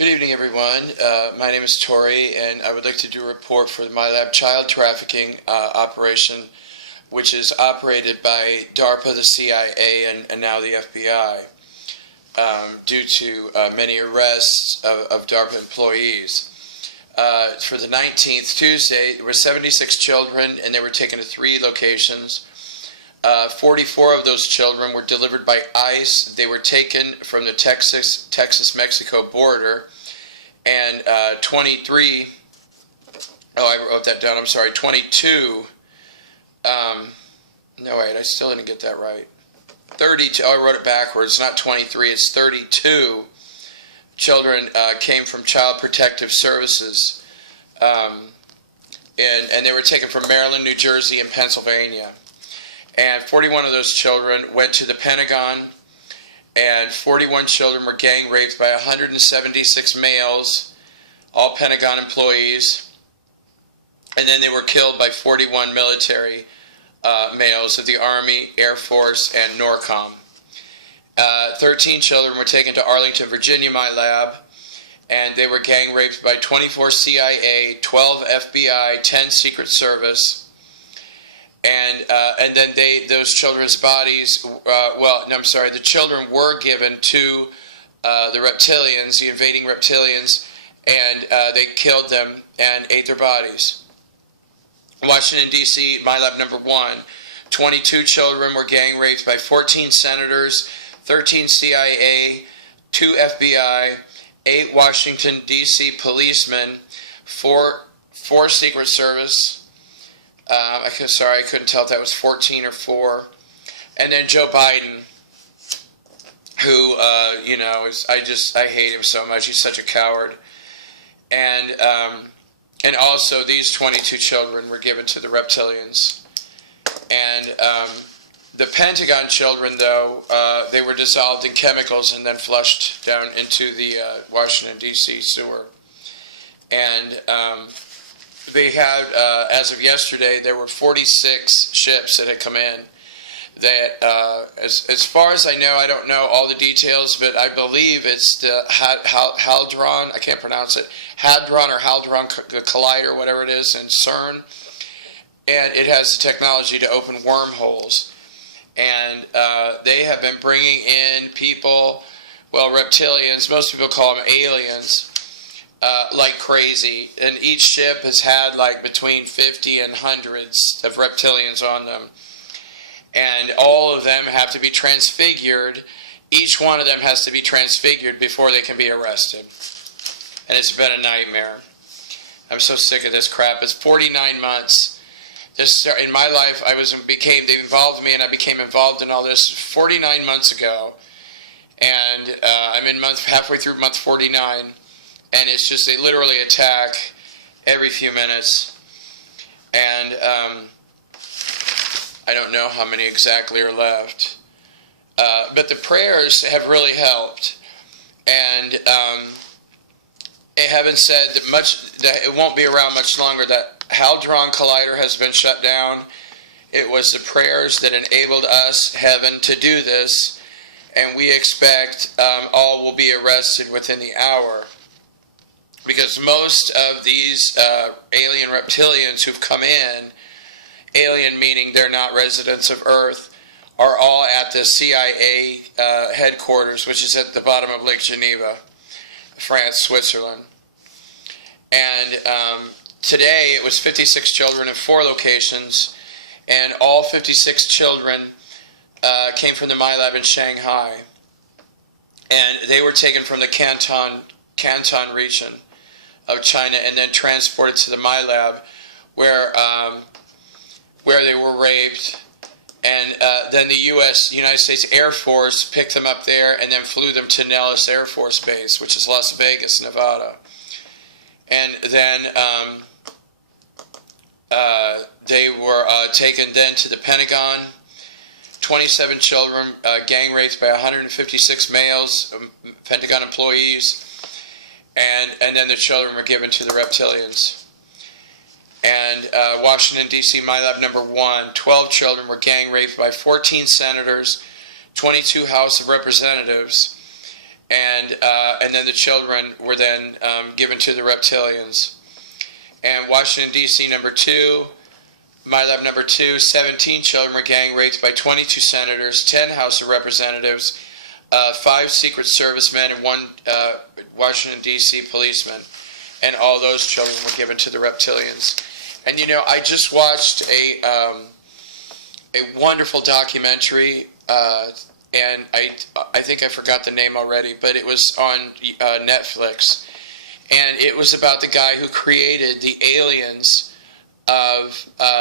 Good evening, everyone. My name is Tori, and I would like to do a report for the MILABS child trafficking operation, which is operated by DARPA, the CIA, and now the FBI, due to many arrests of DARPA employees. For the 19th, Tuesday, there were 76 children, and they were taken to 3 locations. 44 of those children were delivered by ICE. They were taken from the Texas-Mexico border, and 23, I wrote that down, I'm sorry, 22, no wait, I still didn't get that right, 32, I wrote it backwards, not 23, it's 32 children came from Child Protective Services, and they were taken from Maryland, New Jersey, and Pennsylvania. And 41 of those children went to the Pentagon, and 41 children were gang raped by 176 males, all Pentagon employees, and then they were killed by 41 military males of the Army, Air Force, and NORCOM. 13 children were taken to Arlington, Virginia, MILABS, and they were gang raped by 24 CIA, 12 FBI, 10 Secret Service. And then those children's bodies, the children were given to the reptilians, the invading reptilians, and they killed them and ate their bodies. Washington, D.C., MILABS number 1, 22 children were gang raped by 14 senators, 13 CIA, 2 FBI, 8 Washington, D.C. policemen, 4 Secret Service. I couldn't tell if that was 14 or 4. And then Joe Biden, who, I hate him so much. He's such a coward. And also these 22 children were given to the reptilians. And the Pentagon children, though, they were dissolved in chemicals and then flushed down into the Washington, D.C. sewer. And they had, as of yesterday, there were 46 ships that had come in. That, as far as I know, I don't know all the details, but I believe it's the Hadron, I can't pronounce it, Hadron or Hadron Collider, whatever it is, in CERN. And it has the technology to open wormholes. And they have been bringing in people, reptilians, most people call them aliens, like crazy, and each ship has had like between 50 and hundreds of reptilians on them, and all of them have to be transfigured. Each one of them has to be transfigured before they can be arrested, and it's been a nightmare. I'm so sick of this crap. It's 49 months. In my life, they involved me, and I became involved in all this 49 months ago, and I'm halfway through month 49. And it's just, they literally attack every few minutes. And I don't know how many exactly are left. But the prayers have really helped. And heaven said that it won't be around much longer. That Hadron Collider has been shut down. It was the prayers that enabled us, heaven, to do this. And we expect all will be arrested within the hour. Because most of these alien reptilians who've come in, alien meaning they're not residents of Earth, are all at the CIA headquarters, which is at the bottom of Lake Geneva, France, Switzerland. And today it was 56 children in 4 locations, and all 56 children came from the MILABS in Shanghai. And they were taken from the Canton region of China and then transported to the MILABS where they were raped, and then the United States Air Force picked them up there and then flew them to Nellis Air Force Base, which is Las Vegas, Nevada. And then they were taken then to the Pentagon. 27 children gang raped by 156 males, Pentagon employees. And then the children were given to the reptilians. And Washington, D.C., MILABS number 1, 12 children were gang raped by 14 senators, 22 House of Representatives, and and then the children were then given to the reptilians. And Washington, D.C., number 2, MILAB number 2, 17 children were gang raped by 22 senators, 10 House of Representatives, 5 Secret Servicemen, and 1 Washington, D.C. policeman. And all those children were given to the reptilians. And you know, I just watched a wonderful documentary, and I think I forgot the name already, but it was on Netflix. And it was about the guy who created the aliens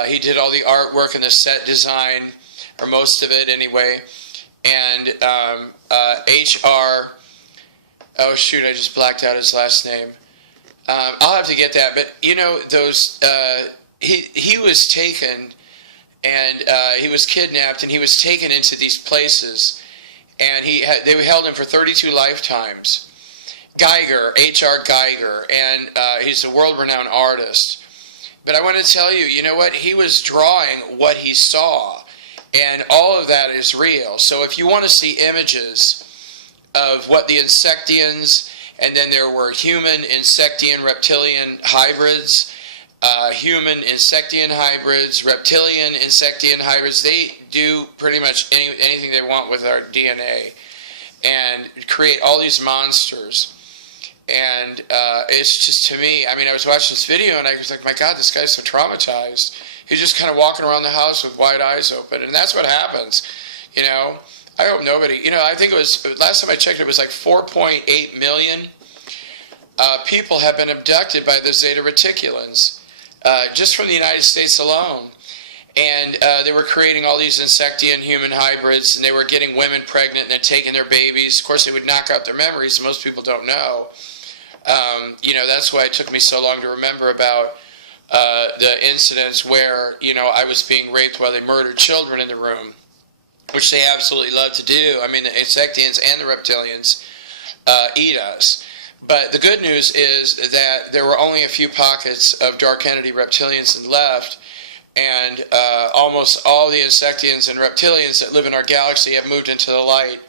he did all the artwork and the set design, or most of it anyway. And H.R. Oh shoot, I just blacked out his last name. I'll have to get that. But you know, those he was taken, and he was kidnapped, and he was taken into these places, and they held him for 32 lifetimes. Geiger, H.R. Geiger, and he's a world-renowned artist. But I want to tell you, you know what? He was drawing what he saw, and all of that is real. So if you want to see images of what the Insectians, and then there were human, Insectian, reptilian hybrids, human, Insectian hybrids, reptilian, Insectian hybrids, they do pretty much anything they want with our DNA and create all these monsters. And it's just, to me, I mean, I was watching this video and I was like, my God, this guy's so traumatized. He's just kind of walking around the house with wide eyes open. And that's what happens, you know. I hope nobody, you know, I think it was, last time I checked, it was like 4.8 million people have been abducted by the Zeta Reticulans, just from the United States alone. And they were creating all these Insectian human hybrids, and they were getting women pregnant and then taking their babies. Of course, they would knock out their memories, so most people don't know. You know, that's why it took me so long to remember about the incidents where, you know, I was being raped while they murdered children in the room, which they absolutely love to do. I mean, the Insectians and the reptilians eat us. But the good news is that there were only a few pockets of dark entity reptilians left, and almost all the Insectians and reptilians that live in our galaxy have moved into the light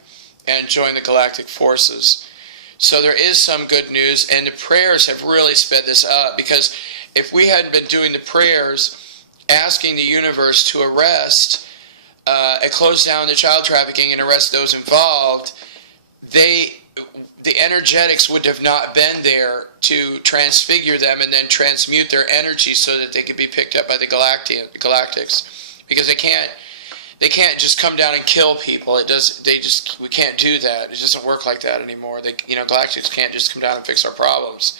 and joined the galactic forces. So there is some good news, and the prayers have really sped this up, because if we hadn't been doing the prayers asking the universe to arrest and close down the child trafficking and arrest those involved, the energetics would have not been there to transfigure them and then transmute their energy so that they could be picked up by the galactics, because they can't just come down and kill people. We can't do that. It doesn't work like that anymore. Galactics can't just come down and fix our problems.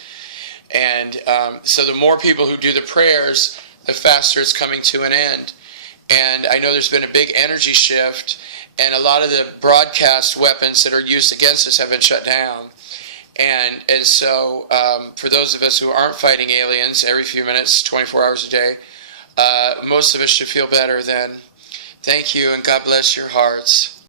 And so the more people who do the prayers, the faster it's coming to an end. And I know there's been a big energy shift, and a lot of the broadcast weapons that are used against us have been shut down. And so for those of us who aren't fighting aliens every few minutes, 24 hours a day, most of us should feel better then. Thank you, and God bless your hearts.